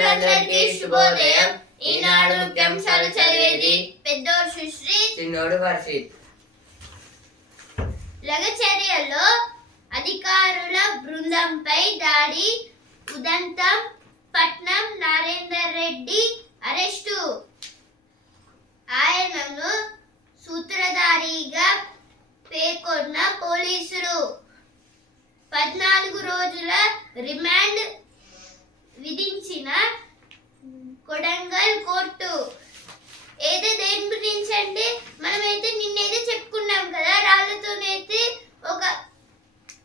విద్యార్థులందరికీ శుభోదయం. ఈనాడు ముఖ్యాంశాలు చదివేది పెద్దోడు సుశ్రీ, చిన్నోడు వర్షిత్. లగచర్యలో అధికారుల బృందంపై దాడి, ఉదంతం, పట్నం నరేందర్ రెడ్డి అరెస్టు. ఆయనను సూత్రధారిగా పేర్కొన్న పోలీసులు 14 రోజుల రిమాండ్ విధించిన కొడంగల్ కోర్టు. ఏదో దేని గురించి అంటే మనమైతే నిన్నైతే చెప్పుకున్నాం కదా, రాళ్లతోనైతే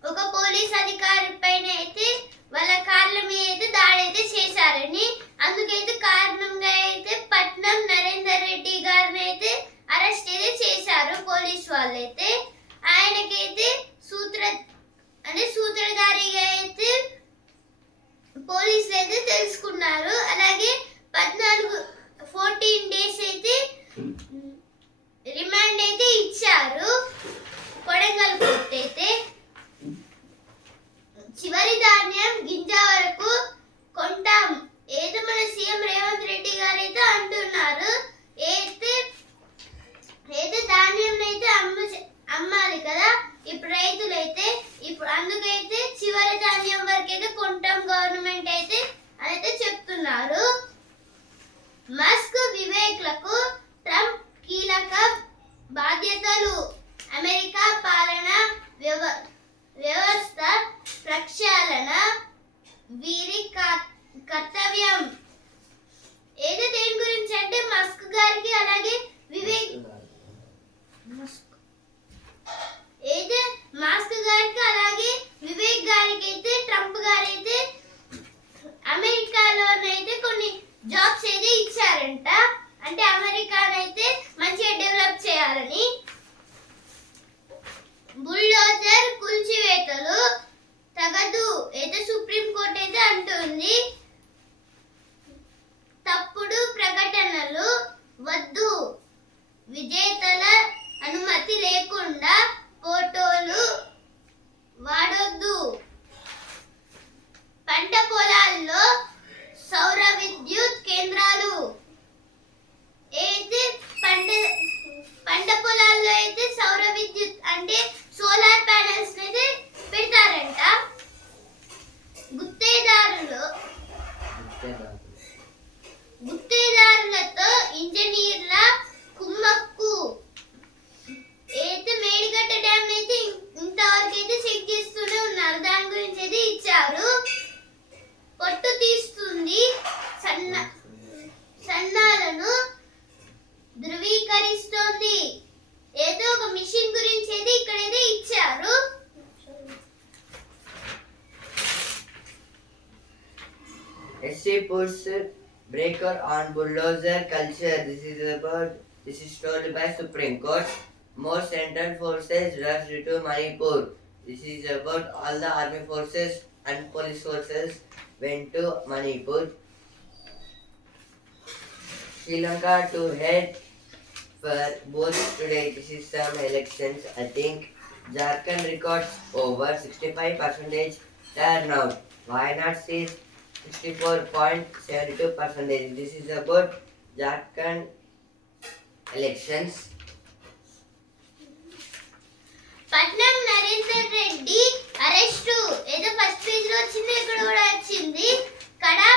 ఒక పోలీస్ అధికారి పైన అయితే వాళ్ళ కార్ల మీద అయితే దాడి అయితే చేశారని, అందుకైతే కారణంగా అయితే పట్నం నరేందర్ రెడ్డి గారిని అయితే అరెస్ట్ అయితే చేశారు పోలీస్ వాళ్ళైతే. ఆయనకైతే సూత్రధారిగా అయితే పోలీసులు అయితే తెలుసుకున్నారు. అలాగే 14 డేస్ అయితే రిమాండ్ అయితే ఇచ్చారు కొడంగల్ కోర్టు అయితే. చివరి ధాన్యం గింజ వరకు కొంటాం ఏదో మన సీఎం రేవంత్ రెడ్డి గారు అయితే అంటున్నారు. అయితే ధాన్యం అయితే అమ్మాలి కదా ఇప్పుడు రైతులైతే, ఇప్పుడు అందుకైతే చివరి ధాన్యం వరకు అయితే కొంటాం గవర్నమెంట్ అయితే అయితే చెప్తున్నారు. మస్క్ వివేక్లకు ట్రంప్ కీలక బాధ్యతలు. అమెరికా పాలన వ్యవస్థ ప్రక్షాళన వీరి కర్తవ్యం. ఏదో దేని గురించి అంటే మస్క్ గారికి అలాగే మాస్క్ గారికి అలాగే వివేక్ గారికి అయితే ట్రంప్ గారు అయితే అమెరికాలోనైతే కొన్ని జాబ్స్ అయితే ఇచ్చారంట. అంటే అమెరికానైతే మంచిగా డెవలప్ చేయాలని. బుల్డోజర్ కూల్చివేతలు తగదు అయితే సుప్రీం కోర్టు అయితే అంటుంది. తప్పుడు ప్రకటనలు వద్దు, విజేతల అనుమతి లేకుండా ఫోటోలు వాడొద్దు. పంట పొలాల్లో సౌర విద్యుత్ కేంద్రాలు. అయితే పంట పొలాల్లో అయితే సౌర విద్యుత్ అంటే సోలార్ ప్యానెల్స్ అయితే పెడతారంట. గుత్తేదారులతో ఇంజనీర్ల కుమ్మక్కు. అయితే మేడిగడ్డ డ్యామ్ అయితే ఇంతవరకు అయితే చెక్ చేస్తూనే ఉన్నారు, దాని గురించి అయితే ఇచ్చారు. పొట్టు తీస్తుంది, సన్నాలను ధృవీకరిస్తోంది. ఏదో ఒక మిషన్ గురించి అయితే ఇక్కడైతే ఇచ్చారు. SC puts breaker on bulldozer culture. This is told by Supreme Court. More central forces rushed to Manipur. This is about all the army forces and police forces went to Manipur. Sri Lanka to head for both today. This is some elections. I think Jharkhand records over 65% turnout. Wayanad sees 64.72%. This is about Jharkhand elections. Patnam Narender Reddy arrest. ఏదో first page లో వచ్చింది, ఇక్కడ కూడా వచ్చింది. కడా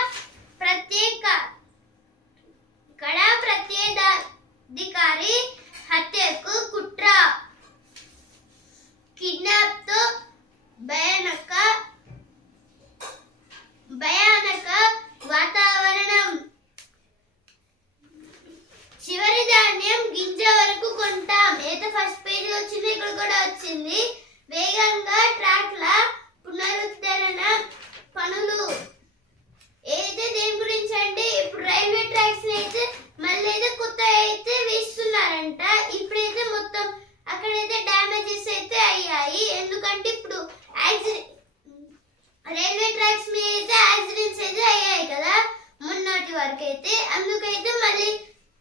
ప్రత్యేకాధికారి హత్యకు కుట్ర. Kidnap తో భయానక వాతావరణం. చివరి ధాన్యం గింజ వరకు కొంటాం. ఏదో ఫస్ట్ పేజ్ వచ్చింది, ఇక్కడ కూడా వచ్చింది. వేగంగా ట్రాక్ల పునరుద్ధరణ పనులు. అయితే దేని గురించి అంటే ఇప్పుడు రైల్వే ట్రాక్స్ అయితే మళ్ళీ అయితే కొత్త అయితే వేస్తున్నారంట. ఇప్పుడైతే మొత్తం అక్కడైతే డ్యామేజెస్ అయితే అయ్యాయి. ఎందుకంటే ఇప్పుడు రైల్వే ట్రాక్స్ మీద అయితే యాక్సిడెంట్స్ అయితే అయ్యాయి కదా మొన్నటి వరకు అయితే. అందుకైతే మళ్ళీ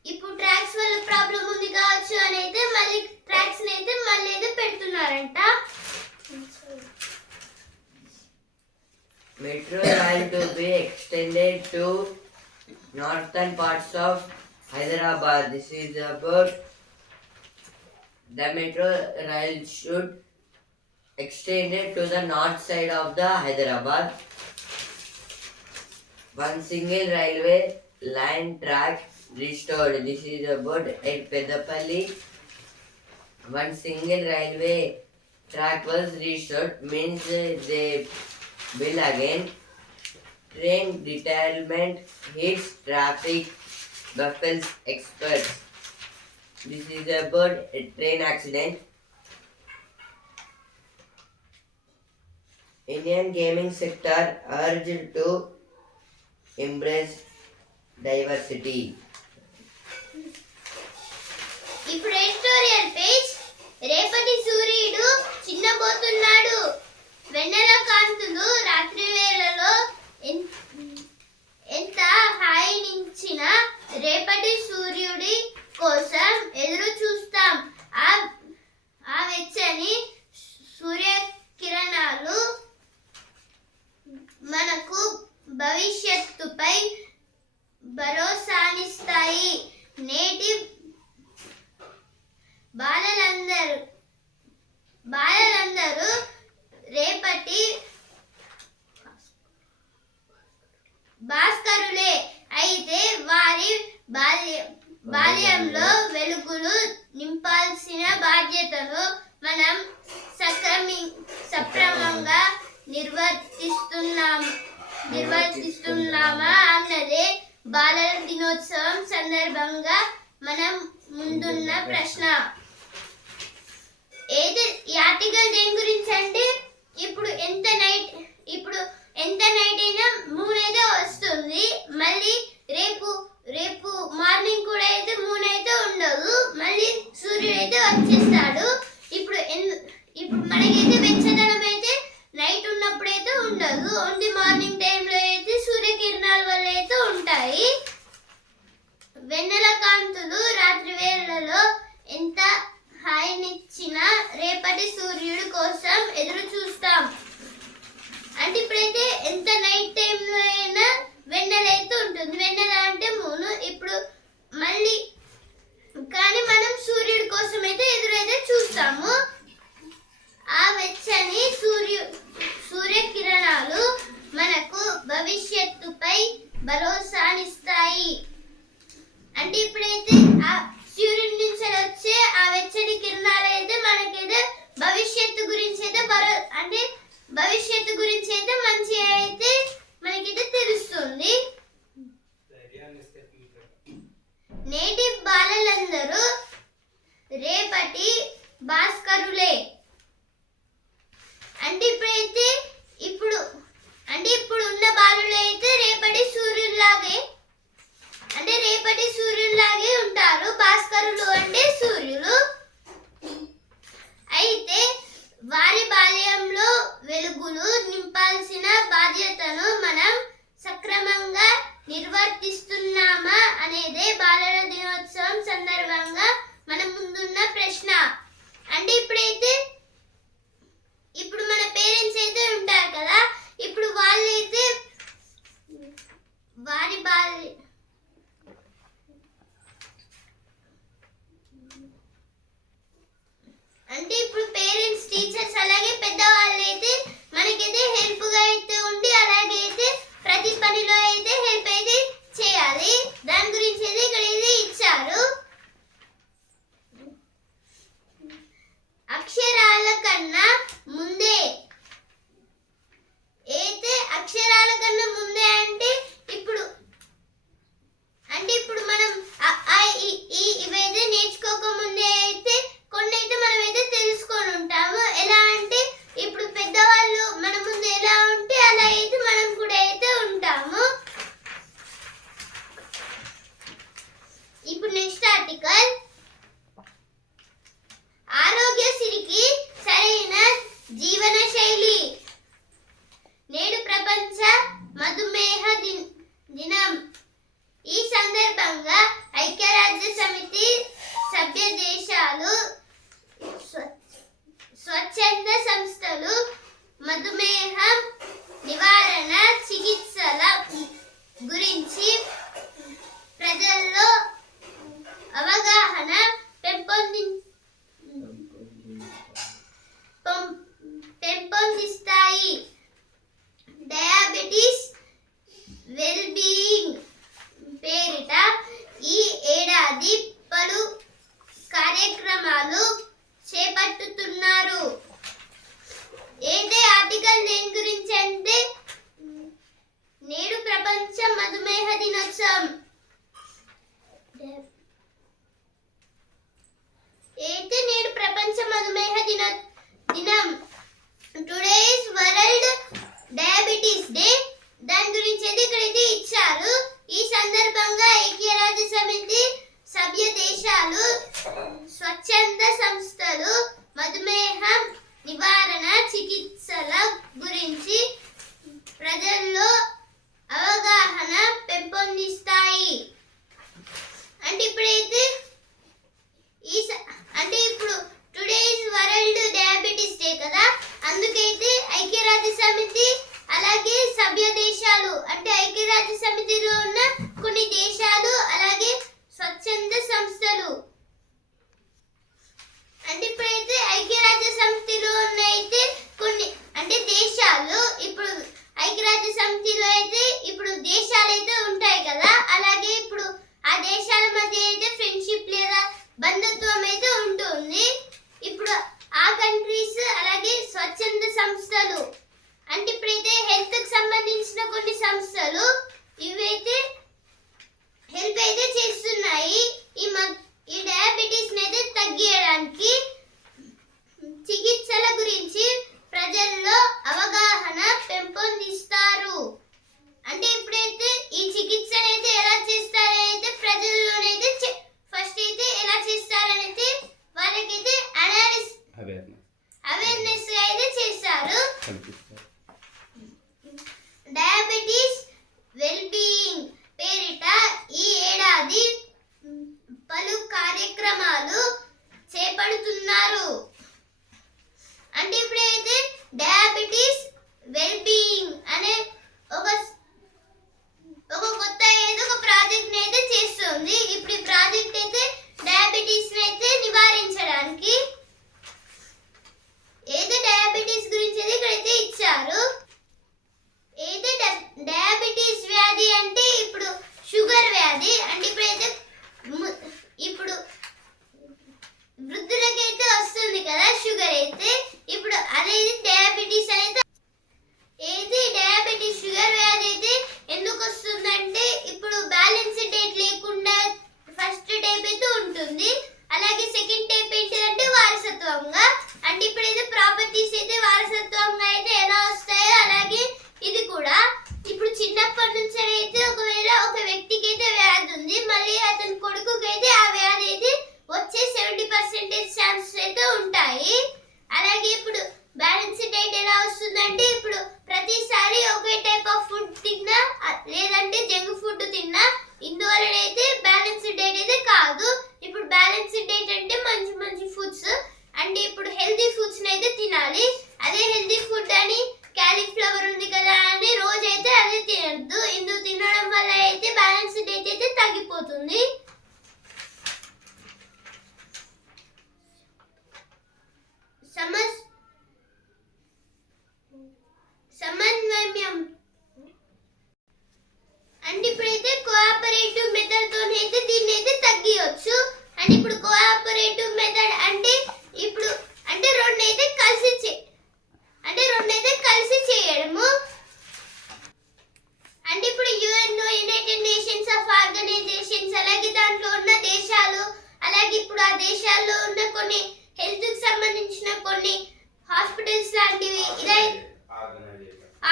ఇప్పుడు ట్రాక్స్ వల్ల ప్రాబ్లం ఉంది కావచ్చు అని అయితే మళ్ళీ ట్రాక్స్ అయితే మళ్ళీ అయితే పెడుతున్నారంట. Metro line to be extended to northern parts of Hyderabad. This is about the metro rail should extend it to the north side of the Hyderabad. One single railway line track restored. This is about at Pedapalli. One single railway track was restored, means they build again. Train derailment hits traffic, baffles experts. This is about a train accident. Indian gaming sector urged to embrace diversity. ఇప్పుడు editorial page. రేపటి సూర్యుడు చిన్నబోతున్నాడు. వెన్నెల కాంతులు రాత్రి వేళలో ఎంత హాయినించిన రేపటి సూర్యుడి కోసం ఎదురు చూస్తాం. ఆ వెచ్చని సూర్యకిరణాలు మనకు భవిష్యత్తుపై భరోసానిస్తాయి. నేటి బాలలందరూ రేపటి భాస్కరులే. అయితే వారి బాల్యంలో వెలుగులు నింపాల్సిన బాధ్యతను మనం సక్రమంగా నిర్వర్తిస్తున్నామా అన్నదే బాలల దినోత్సవం సందర్భంగా మనం ముందున్న ప్రశ్న. ఏది ఈ ఆర్టికల్ దేని గురించి అంటే ఇప్పుడు ఎంత నైట్ అయినా మూన్ అయితే వస్తుంది. మళ్ళీ రేపు మార్నింగ్ కూడా అయితే మూన్ అయితే ఉండదు. మళ్ళీ సూర్యుడు అయితే వచ్చేస్తాడు. ఇప్పుడు మనకైతే వెచ్చదనం అయితే నైట్ ఉన్నప్పుడు అయితే ఉండదు. ఓన్లీ మార్నింగ్ టైంలో అయితే సూర్యకిరణాల వల్ల అయితే ఉంటాయి. వెన్నెల కాంతులు రాత్రి వేళలో ఎంత హాయినిచ్చిన రేపటి సూర్యుడి కోసం ఎదురు చూస్తాం. అంటే ఇప్పుడైతే ఎంత నైట్ టైంలో అయినా వెన్నెల అయితే ఉంటుంది. వెన్నెల అంటే మూను. ఇప్పుడు మళ్ళీ కానీ మనం సూర్యుడి కోసం అయితే ఎదురైతే చూస్తాము. ఆ వెచ్చని సూర్యకిరణాలు మనకు భవిష్యత్తుపై భరోసానిస్తాయి. అంటే ఇప్పుడైతే ఆ సూర్యుడి నుంచి వచ్చే ఆ వెచ్చని కిరణాలు అయితే మనకైతే భవిష్యత్తు గురించి అయితే మంచి అయితే మనకైతే తెలుస్తుంది. నేటి బాలలందరూ రేపటి భాస్కరులే. అంటే ఇప్పుడు ఉన్న బాలులు అయితే రేపటి సూర్యుల్లాగే ఉంటారు. భాస్కరులు అంటే సూర్యులు. అయితే వారి బాల్యంలో వెలుగులు నింపాల్సిన బాధ్యతను మనం సక్రమంగా నిర్వర్తిస్తున్నామా అనేదే బాలల దినోత్సవం సందర్భంగా మనం ముందున్న ప్రశ్న. అంటే ఇప్పుడు మన పేరెంట్స్ అయితే ఉంటారు కదా. ఇప్పుడు వాళ్ళైతే వారి అంటే ఇప్పుడు పేరెంట్స్, టీచర్స్ అలాగే పెద్దవాళ్ళు అయితే మనకైతే హెల్ప్గా అయితే ఉండి అలాగే అయితే ప్రతి పనిలో అయితే హెల్ప్ అయితే చేయాలి. దాని గురించి అయితే ఇక్కడ అయితే ఇచ్చారు. అక్షరాల కన్నా ముందే అంటే ఇప్పుడు మనం ఇవైతే నేర్చుకోక ముందే అయితే కొన్ని అయితే మనం అయితే తెలుసుకొని ఉంటాము. ఎలా అంటే ఇప్పుడు పెద్దవాళ్ళు మన ముందు ఎలా ఉంటే అలా అయితే మనం కూడా అయితే ఉంటాము. ఇప్పుడు నెక్స్ట్ ఆర్టికల్. ఆరోగ్యశ్రీకి సరైన జీవన శైలి. నేడు ప్రపంచ మధుమేహ దినం. ఈ సందర్భంగా ఐక్యరాజ్య సమితి సభ్య దేశాలు, స్వచ్ఛంద సంస్థలు మధుమేహం నివారణ చికిత్సల గురించి మధుమేహ దినోత్సవం. అయితే నేడు ప్రపంచ మధుమేహ దినం. Today is world diabetes day. దాని గురించి అయితే ఇక్కడైతే ఇచ్చారు. ఈ సందర్భంగా ఐక్యరాజ్య సమితి సభ్య దేశాలు, స్వచ్ఛంద సంస్థలు మధుమేహం నివారణ చికిత్సల గురించి ప్రజల్లో అవగాహన పెంపొందిస్తాయి. అంటే ఇప్పుడైతే ఇప్పుడు today is world diabetes day కదా, అందుకైతే ఐక్యరాజ్య సమితి అలాగే సభ్య దేశాలు అంటే ఐక్యరాజ్య సమితిలో ఉన్న కొన్ని దేశాలు అలాగే స్వచ్ఛంద సంస్థలు అంటే ఇప్పుడైతే ఐక్యరాజ్య సమితిలో ఉన్న అయితే కొన్ని అంటే దేశాలు, ఇప్పుడు ఐక్యరాజ్య సమితిలో అయితే ఇప్పుడు దేశాలు అయితే ఉంటాయి కదా, అలాగే ఇప్పుడు ఆ దేశాల మధ్య అయితే ఫ్రెండ్షిప్ లేదా బంధుత్వం అయితే ఉంటుంది. ఇప్పుడు ఆ కంట్రీస్ అలాగే స్వచ్ఛంద సంస్థలు అంటే ఇప్పుడైతే హెల్త్ కి సంబంధించిన కొన్ని సంస్థలు ఇవైతే హెల్ప్ అయితే చేస్తున్నాయి. ఈ డయాబెటీస్ అయితే తగ్గించడానికి చికిత్సల గురించి ప్రజల్లో అవగాహన పెంపొందిస్తారు. అంటే ఇప్పుడైతే ఈ చికిత్సను అయితే ఎలా చేస్తారైతే ప్రజల్లోనైతే ఫస్ట్ అయితే ఎలా చేస్తారనైతే వాళ్ళకైతే అవేర్నెస్ అయితే చేస్తారు. డయాబెటీస్ వెల్ బీయింగ్ పేరిట ఈ ఏడాది పలు కార్యక్రమాలు చేపడుతున్నారు. అంటే ఇప్పుడైతే డయాబెటీస్ వెల్ బీయింగ్ అనే ఒక కొత్త ఏదో ఒక ప్రాజెక్ట్ అయితే చేస్తుంది. ఇప్పుడు ఈ ప్రాజెక్ట్ అయితే డయాబెటీస్ అయితే నివారించడానికి ఏదో డయాబెటీస్ గురించి ఇక్కడైతే ఇచ్చారు. ఏదో డయాబెటీస్ వ్యాధి అంటే ఇప్పుడు షుగర్ వ్యాధి అంటే ఇప్పుడైతే ఇప్పుడు వృద్ధులకైతే వస్తుంది కదా షుగర్ అయితే, ఇప్పుడు అనేది డయాబెటీస్ అయితే డయాబెటీస్ షుగర్ వ్యాధి అయితే ఎందుకు వస్తుందంటే ఇప్పుడు బ్యాలెన్స్ డేట్ లేకుండా ఫస్ట్ టైప్ అయితే ఉంటుంది, అలాగే సెకండ్ టైప్ ఏంటంటే వారసత్వంగా అంటే ఇప్పుడైతే ప్రాపర్టీస్ అయితే వారసత్వంగా అయితే ఎలా వస్తాయో అలాగే ఇది కూడా ఇప్పుడు చిన్నప్పటి నుంచి అయితే ఒకవేళ ఒక వ్యక్తికి అయితే వ్యాధి ఉంది, మళ్ళీ అతని కొడుకుకి అయితే ఆ వ్యాధి అయితే వచ్చే 70% ఛాన్సెస్ అయితే ఉంటాయి. అలాగే ఇప్పుడు బ్యాలెన్స్ డైట్ ఎలా వస్తుందంటే ఇప్పుడు ప్రతిసారి ఒకే టైప్ ఆఫ్ ఫుడ్ తిన్నా లేదంటే జంక్ ఫుడ్ తిన్నా ఇందువలన అయితే బ్యాలెన్స్ డైట్ అయితే కాదు. ఇప్పుడు బ్యాలెన్స్ డైట్ అంటే మంచి మంచి ఫుడ్స్ అంటే ఇప్పుడు హెల్తీ ఫుడ్స్ అయితే తినాలి. అదే హెల్తీ ఫుడ్ అని క్యాలీఫ్లవర్ ఉంది కదా అని రోజైతే అదే తినద్దు. ఇందుకు తినడం వల్ల అయితే బ్యాలెన్స్ డైట్ అయితే తగ్గిపోతుంది. సమన్వయం అంటే ఇప్పుడైతే కోఆపరేటివ్ మెథడ్ తో అయితే దీన్ని అయితే తగ్గియొచ్చు. అంటే ఇప్పుడు కోఆపరేటివ్ మెథడ్ అంటే ఇప్పుడు అంటే రెండైతే కలిసి చేయడము అంటే ఇప్పుడు యునైటెడ్ నేషన్స్ ఆఫ్ ఆర్గనైజేషన్స్ అలాగే దాంట్లో ఉన్న దేశాలు అలాగే ఇప్పుడు ఆ దేశాల్లో ఉన్న కొన్ని హెల్త్ కి సంబంధించిన కొన్ని హాస్పిటల్స్ లాంటివి ఇలా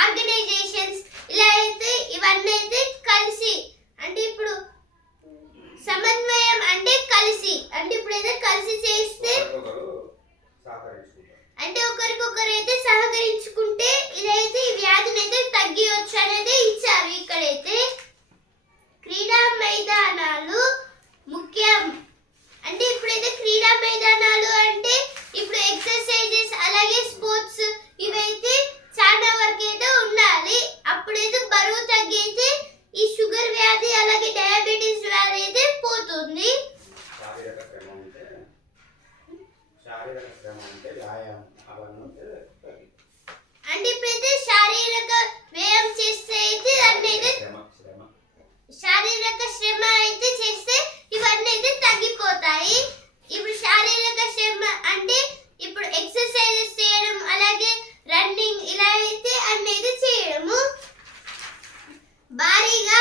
ఆర్గనైజేషన్స్ ఇలా అయితే ఇవన్నీ అయితే కలిసి అంటే ఇప్పుడు సమన్వయం అంటే కలిసి అంటే ఇప్పుడైతే కలిసి చేస్తే అంటే ఒకరికొకరు అయితే సహకరించుకుంటే ఇదైతే ఈ వ్యాధిని అయితే తగ్గియొచ్చు అనేది ఇచ్చారు. ఇక్కడైతే క్రీడా మైదానాలు ముఖ్యం అంటే ఇప్పుడైతే క్రీడా మైదానాలు అంటే ఇప్పుడు ఎక్సర్సైజెస్ అలాగే స్పోర్ట్స్ ఇవైతే చాలా వరకు అయితే ఉండాలి. అప్పుడైతే బరువు తగ్గితే ఈ షుగర్ వ్యాధి అలాగే డయాబెటీస్ వ్యాధి అయితే పోతుంది. అంటే ఇప్పుడైతే శారీరక వ్యాయామం చేస్తే అయితే దాన్ని అయితే శారీరక శ్రమ అయితే చేస్తే ఇవన్నీ అయితే తగ్గిపోతాయి. ఇప్పుడు శారీరక శ్రమ అంటే ఇప్పుడు ఎక్సర్సైజెస్ చేయడం అలాగే రన్నింగ్ ఇలా అయితే అన్ని అయితే చేయడము భారీగా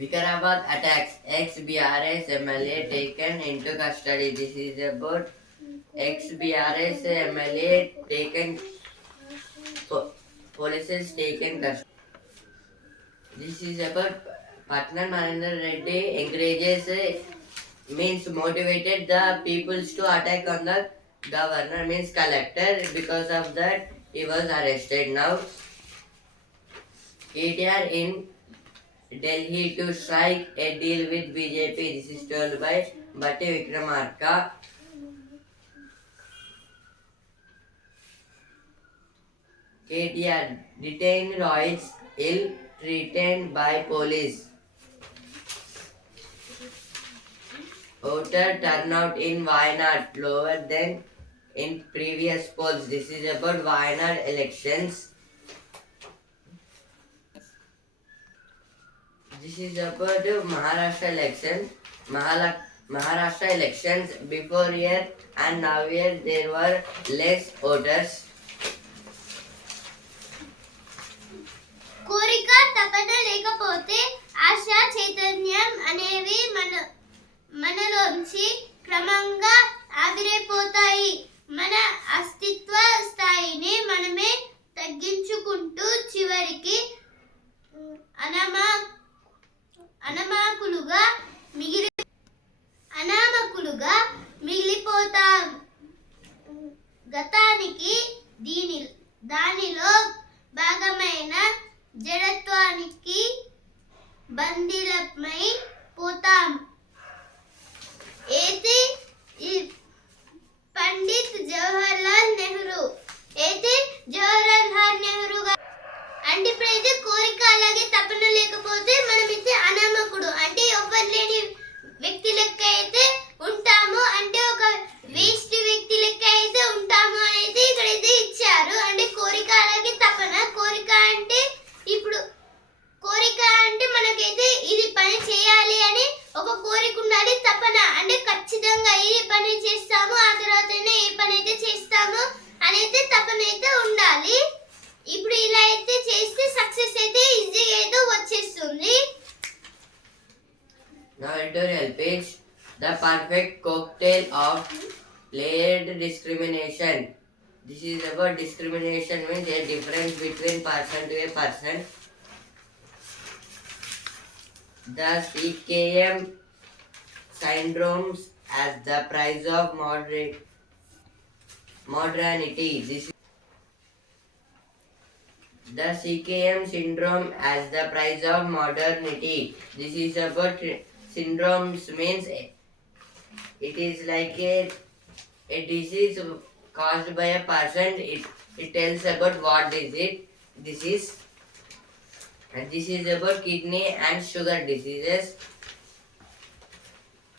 Vikarabad attacks. Ex-BRS MLA taken into custody. This is about ex-BRS MLA taken. Police taken custody. This is about Patna Narendra Reddy encourages means motivated the peoples to attack on the governor means collector. Because of that he was arrested. Now KTR in Delhi to strike a deal with BJP. This is told by Bhatti Vikramarka. KTR detained Rohit ill-treated by police. Voter turnout in Wayanad lower than in previous polls. This is about Wayanad elections. This is about Maharashtra elections. Maharashtra elections before year and now year there were less voters. కోరిక తపన లేకపోతే ఆశ చైతన్యం అనేవి మనలోంచి క్రమంగా ఆవిరైపోతాయి. మన అస్తిత్వ స్థాయిని మనమే తగ్గించుకుంటూ చివరికి అనామకులుగా మిగిలిపోతాం. గతానికి దానిలో భాగమైన జడత్వానికి బందీలమై పోతాం. పండిత్ జవహర్లాల్ నెహ్రూ అంటే ఇప్పుడైతే కోరిక అలాగే తపన లేకపోతే మనమైతే అనామకుడు అంటే ఎవ్వరు లేని వ్యక్తి లెక్క అయితే ఉంటాము, అంటే ఒక వేస్ట్ వ్యక్తి లెక్క అయితే ఉంటాము అనేది ఇక్కడైతే ఇచ్చారు. అంటే కోరిక అలాగే తపన. కోరిక అంటే ఇప్పుడు కోరిక అంటే మనకైతే ఇది పని చేయాలి అని ఒక కోరిక ఉండాలి. తపన అంటే ఖచ్చితంగా ఇది పని చేస్తాము, ఆ తర్వాతనే ఏ పని అయితే చేస్తాము అనేది తపన అయితే ఉండాలి. ఇప్పుడు ఇలా అయితే చేస్తే సక్సెస్ అయితే ఈజీగా అయితే వచ్చేస్తుంది. Now editorial page. The perfect cocktail of layered discrimination. This is about discrimination means a difference between person to a person. The CKM syndromes as the price of modernity. The CKM syndrome as the price of modernity. This is about syndromes means it is like a disease caused by a person. It tells about what is it. This is about kidney and sugar diseases.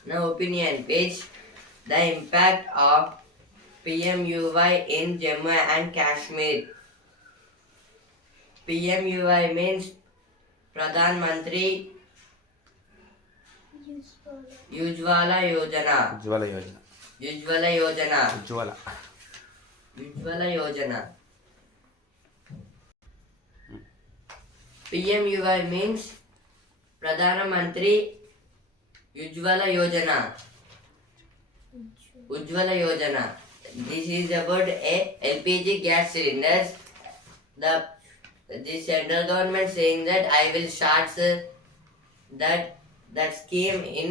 Now opinion page. The impact of PMUY in Jammu and Kashmir. PMUY means Pradhan Mantri Ujjwala Yojana. PMUY means Pradhan Mantri Ujjwala Yojana. This is about a LPG gas cylinders. The central government saying that I will start that scheme in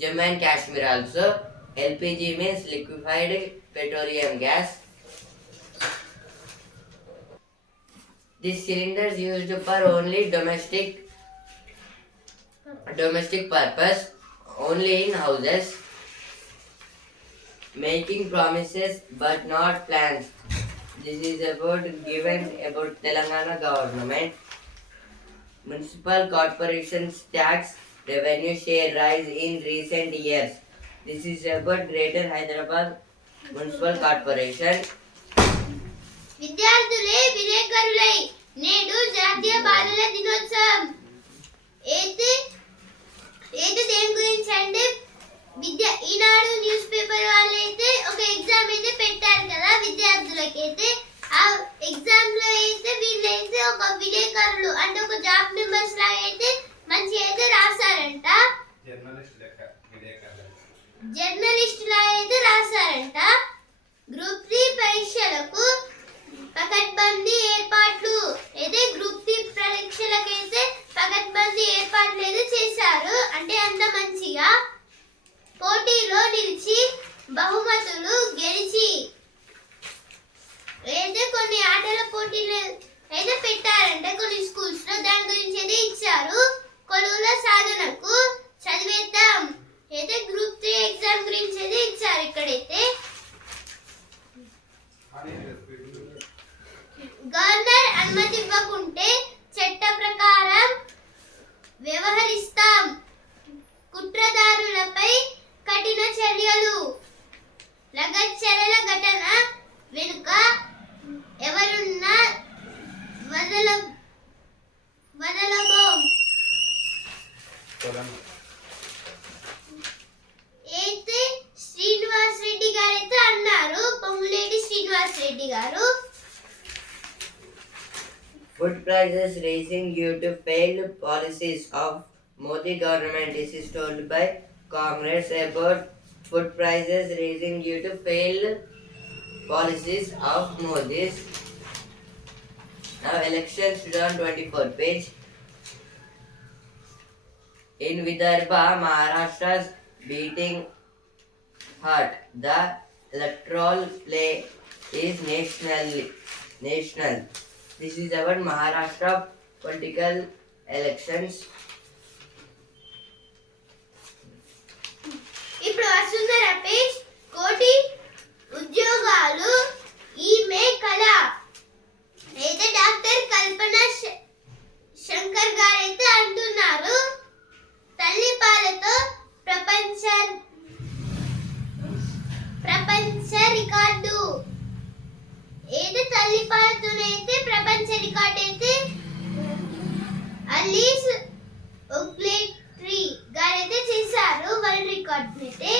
Jammu and Kashmir also. LPG means liquefied petroleum gas. This cylinders used for only domestic purpose, only in houses, making promises but not plans. This is about Telangana government. Municipal corporations tax revenue share rise in recent years. This is about Greater Hyderabad Municipal Corporation. విద్యార్థులే విలేకరులై నేడు జాతీయ బాలల దినోత్సవం అయితే దేని గురించి అంటే ఈనాడు news paper వాళ్ళైతే ఒక ఎగ్జామ్ అయితే పెట్టారు కదా విద్యార్థులకైతే. ఆ ఎగ్జామ్ లో అయితే వీళ్ళైతే ఒక విలేకరులు అంటే ఒక జాబ్ మెంబర్స్ లాగా అయితే మంచిగా అయితే రాశారంట. జర్నలిస్టులా అయితే రాశారంట. గ్రూప్ 3 పరీక్షలకు పకడ్బందీ ఏర్పాట్లు అయితే గ్రూప్ 3 పరీక్షలకైతే పకడ్బందీ ఏర్పాట్లు అయితే చేశారు. అంటే అంత మంచిగా పోటీలో నిలిచి బహుమతులు గెలిచి అయితే కొన్ని ఆటల పోటీలు అయితే పెట్టారంట కొన్ని స్కూల్స్ లో. దాని గురించి అయితే ఇచ్చారు. కొలువుల సాధనకు చదివేద్దాం అయితే గ్రూప్ 3 ఎగ్జామ్ గురించి అయితే ఇచ్చారు. ఇక్కడైతే గవర్నర్ అనుమతి ఇవ్వకుంటే చట్ట ప్రకారం వ్యవహరిస్తాం. కుట్రదారులపై కఠిన చర్యలు. లగచ్చరల ఘటన వెనుక ఎవరున్నా వదలబోం. అయితే శ్రీనివాస్ రెడ్డి గారు అయితే అన్నారు. పొంగులేటి శ్రీనివాస్ రెడ్డి గారు. Food prices rising due to failed policies of Modi government. This is told by Congress about food prices rising due to failed policies of Modi's. Now elections 2024 page. In Vidarbha, Maharashtra's beating heart. The electoral play is national. This is about Maharashtra political elections. ఇప్పుడు Vasundhara page. కోటి ఉద్యోగాలు ఈమె కళ అయితే doctor కల్పన శంకర్ గారు అయితే అంటున్నారు. తల్లి పాలతో ప్రపంచ రికార్డు అయితే తల్లి పాలతోనైతే ప్రపంచ రికార్డు అయితే అలీస్ ఒగ్లెట్రీ గారు అయితే చేశారు వరల్డ్ రికార్డ్ అయితే.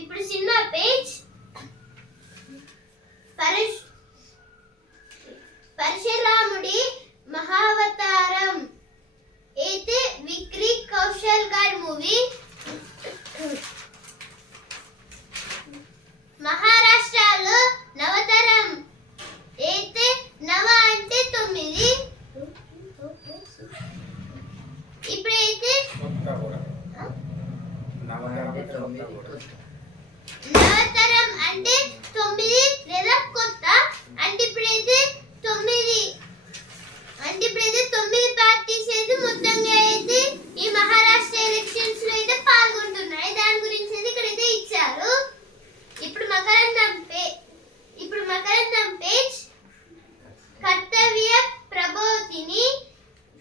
ఇప్పుడు సినిమా పేజ్. పరశురాముడి మహావతారం అయితే విక్రీ కౌశల్ గారి మూవీ. మహారాష్ట్రలో నవతరం అయితే నవ అంటే 9. ఇప్పుడైతే నవతరం అంటే 9 లేదా కొత్త. అంటే ఇప్పుడైతే 9 పార్టీస్ అయితే మొత్తంగా అయితే ఈ మహారాష్ట్ర ఎలక్షన్స్ లో అయితే పాల్గొంటున్నాయి. దాని గురించి అయితే ఇక్కడైతే ఇచ్చారు. ఇప్పుడు మకరందం పేజ్. కర్తవ్య ప్రభోతిని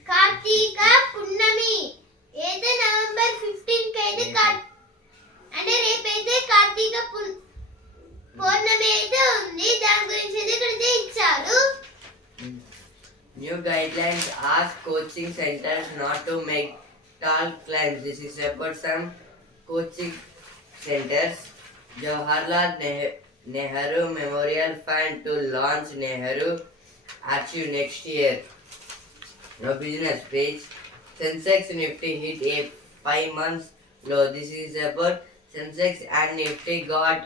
కార్తీక పున్నమి అయితే నవంబర్ 15 అయితే అంటే రేపైతే కార్తీక పౌర్ణమి అయితే ఉంది. దాని గురించి అయితే ఇక్కడైతే ఇచ్చారు. New guidelines ask coaching centers not to make tall climbs. This is about some coaching centers. Jawaharlal Nehru Memorial Fund to launch Nehru Archive next year. Now business page. Sensex Nifty hit a 5 months low. This is about Sensex and Nifty got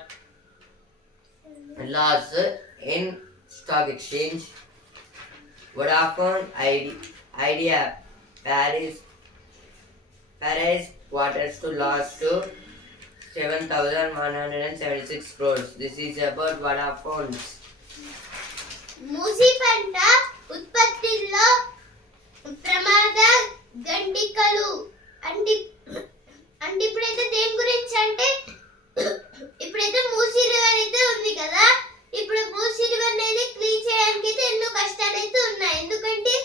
loss in stock exchange. Vodafone Idea Paris quarters to loss to 7,176 crores. This is about Vodafone's. మూసి పంట ఉత్పత్తిలో ప్రమాద గంటికలు అంటే ఇప్పుడైతే దేని గురించి అంటే ఇప్పుడైతే మూసి river అయితే ఉంది కదా. ఇప్పుడు మూసి రివర్ అనేది క్లీన్ చేయడానికి అయితే ఎన్నో కష్టాలు అయితే ఉన్నాయి. ఎందుకంటే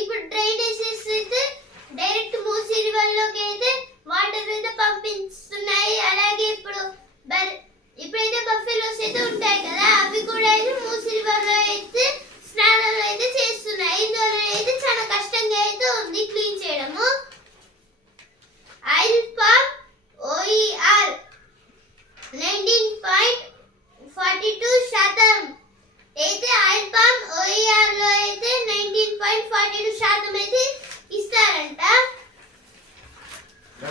ఇప్పుడు డ్రైనేజెస్ అయితే డైరెక్ట్ మూసి రివర్ లోకి అయితే వాటర్ అయితే పంపిస్తున్నాయి. అలాగే ఇప్పుడైతే బఫెలోస్ అయితే ఉంటాయి కదా, అవి కూడా అయితే మూసి రివర్ లో అయితే స్నానాలు అయితే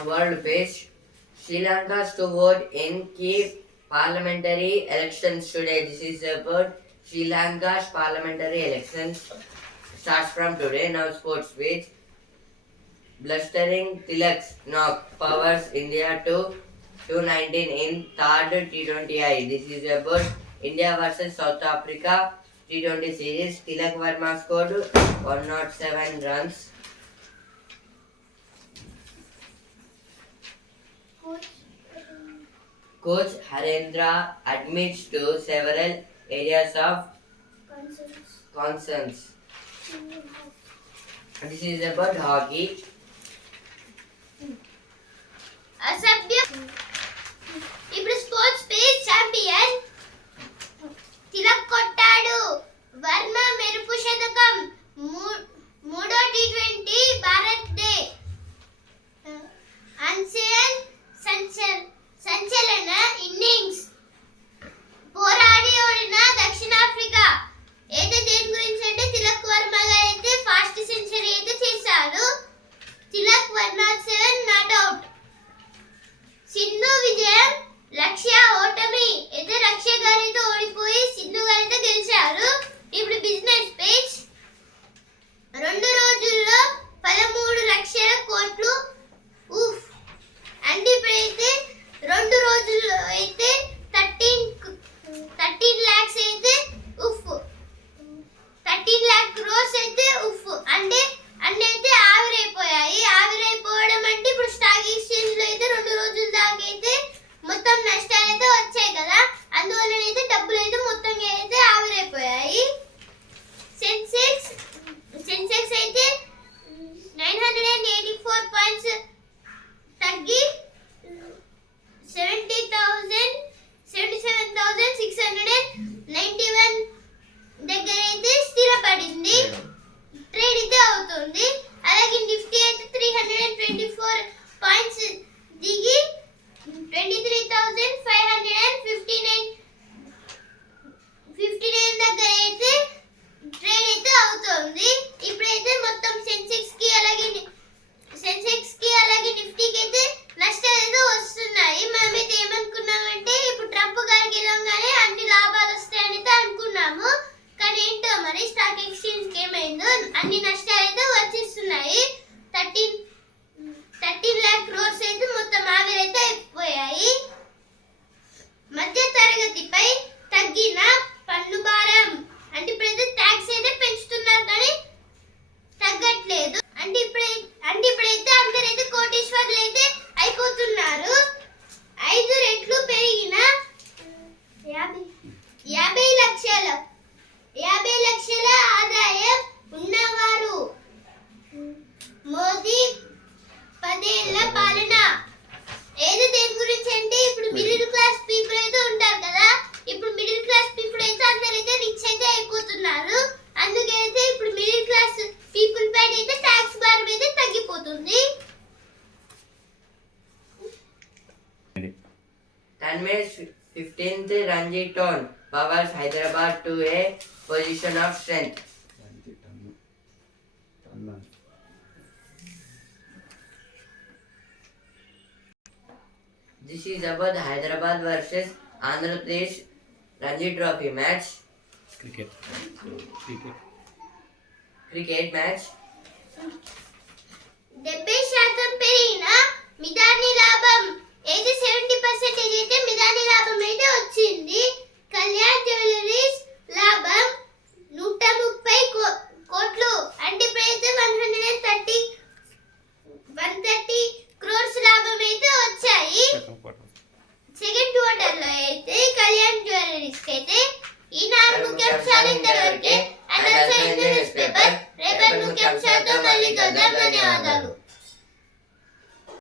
world peace. Sri Lanka to vote in key parliamentary elections today. This is about Sri Lanka's parliamentary elections. Starts from today. Now sports page. Blustering Tilak's knock powers India to 219 in third T20I. This is about India versus South Africa T20 series. Tilak Verma scored 107 runs. Coach Harendra admits to several areas of concerns. This is about hockey. అసభ్య ఇప్పుడు sports page champion Tilak కొట్టాడు. వర్మ మెరుపు శతకం. మూడో T20 Bharat day. సంచలన innings. పోరాడి ఓడిన దక్షిణాఫ్రికా. అయితే దేని గురించి అంటే తిలక్ వర్మ గారు అయితే ఫాస్ట్ సెంచరీ అయితే చేశారు. Tilak 107 not out. సింధు విజయం, లక్ష్య ఓటమి. అయితే లక్ష్య గారితో ఓడిపోయి సింధు గారితో గెలిచారు. ఇప్పుడు బిజినెస్ పేజ్. 2 రోజుల్లో 13 లక్షల కోట్లు. ఉఫ్. అంటే ఇప్పుడైతే 2 రోజుల్లో అయితే 13 లాక్స్ అయితే ఉఫ్. 13 లాక్ క్రోర్స్ అయితే ఉఫ్. అంటే అన్ని అయితే ఆవిరైపోయాయి. ఆవిరైపోవడం అంటే ఇప్పుడు స్టాక్ ఎక్స్చేంజ్ లో అయితే 2 రోజుల దాకా అయితే మొత్తం నష్టాలు అయితే వచ్చాయి కదా, అందువల్ల అయితే డబ్బులు అయితే మొత్తం అయితే ఆవిరైపోయాయి. సెన్సెక్స్ అయితే 984 పాయింట్స్ తగ్గి 77,691 దగ్గర అయితే స్థిరపడింది. ట్రేడ్ అయితే అవుతుంది. అలాగే నిఫ్టీ అయితే 324 పాయింట్స్ దిగి 23,559 దగ్గర అయితే ట్రేడ్ అయితే అవుతుంది. ఇప్పుడైతే మొత్తం సెన్సెక్స్ కి అలాగే నిఫ్టీకి అయితే నష్టాలు అయితే వస్తున్నాయి. మనమైతే ఏమనుకున్నామంటే ఇప్పుడు ట్రంప్ గారు గెలవగానే అన్ని లాభాలు వస్తాయని అయితే అనుకున్నాము. కానీ ఏంటో మరి స్టాక్ ఎక్స్చేంజ్ ఏమైందో అన్ని నష్టాలు అయితే వచ్చేస్తున్నాయి. 13 లాక్ క్రోర్స్ అయితే మొత్తం ఆవిరైతే అయిపోయాయి. మధ్య తరగతిపై తగ్గిన పన్ను భారం. అంటే ఇప్పుడైతే ట్యాక్స్ అయితే పెంచుతున్నారు కానీ తగ్గట్లేదు. అంటే ఇప్పుడైతే అందరైతే కోటీశ్వరులు అయితే అయిపోతున్నారు. 5 రెట్లు పెరిగిన 50 లక్షల ఆదాయం ఉన్నవారు. మోదీ 10 ఏళ్ల పాలన. ఏది దేని గురించి అంటే ఇప్పుడు మిడిల్ క్లాస్ పీపుల్ అయితే ఉంటారు కదా, ఇప్పుడు మిడిల్ క్లాస్ పీపుల్ అయితే అందరైతే రిచ్ అయితే అయిపోతున్నారు. అందుకైతే ఇప్పుడు మిడిల్ క్లాస్ పీపుల్ పైన అయితే ట్యాక్స్ భారం అయితే తగ్గిపోతుంది. Tanmay's 15th Ranji Town powers Hyderabad to a position of strength. This is about the Hyderabad versus Andhra Pradesh Ranji Trophy match. Cricket match. 70% పెరిగిన మిదాని లాభం. అయితే 70% అయితే మిదాని లాభం అయితే వచ్చింది. కళ్యాణ్ జ్యువెలరీస్ లాభం 130